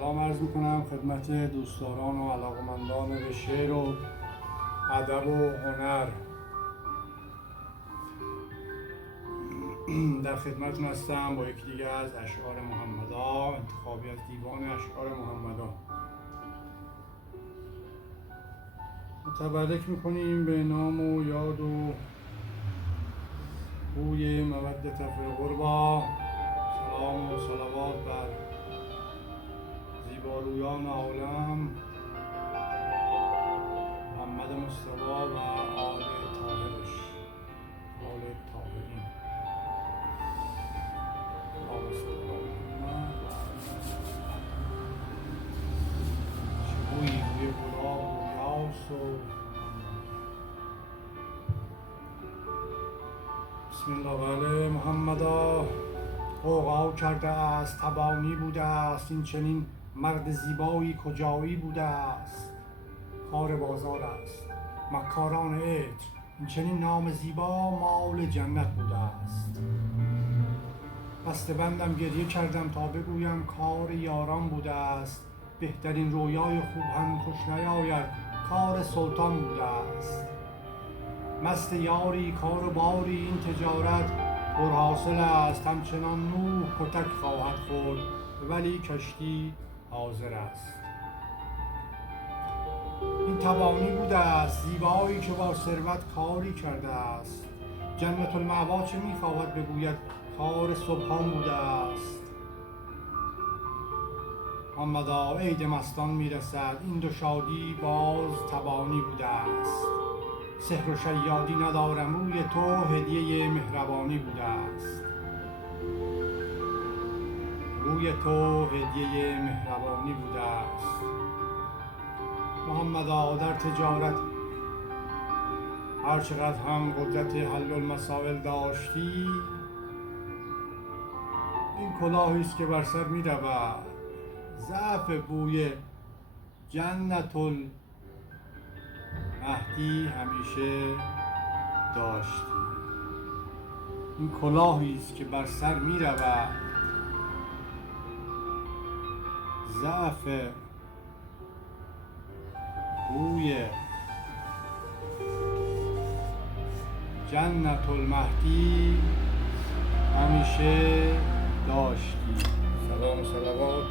سلام عرض میکنم خدمت دوستداران و علاقمندان به شعر و ادب و هنر. در خدمتتون هستم با یکی دیگه از اشعار محمدا، انتخابی از دیوان اشعار محمدا. متبرک میکنیم به نام و یاد و بوی مودت فی القربی. سلام و صلوات بر زیبارویان عالم محمد مصطفی و آل طاهرش، آل طاهرین. بوی گلاب و یاس و بسم الله. بله محمدا غوغا کرده است، تبانی بوده است، این چنین مرد زیبایی کجایی بوده است. کار بازار است مکاران عطر، این چنین نام زیبا مال جنت بوده است. بسته بندم گریه کردم تا بگویم کار یاران بوده است. بهترین رویای خوب هم خوش نیاید، کار سلطان بوده است. مست یاری کار و باری این تجارت پرحاصل است. همچنان نوح کتک خواهد خورد ولی کشتی حاضر است. این تبانی بوده است زیبایی که با ثروت کاری کرده است. جنت المأوا چه میخواهد بگوید کار سبحان بوده است. محمدا عید مستان میرسد، این دو شادی باز تبانی بوده است. سحر و شیادی ندارم، روی تو هدیه مهربانی بوده است. روی تو هدیه مهربانی بوده است. محمدا در تجارت هر چقدر هم قدرت حل المسائل داشتی، این کلاهی است که بر سر می رود. ضعف بوی جنت المهدی همیشه داشتی. این کلاهی است که بر سر می رود. ضعف بوی جنت المهدی همیشه داشتی. سلام و صلوات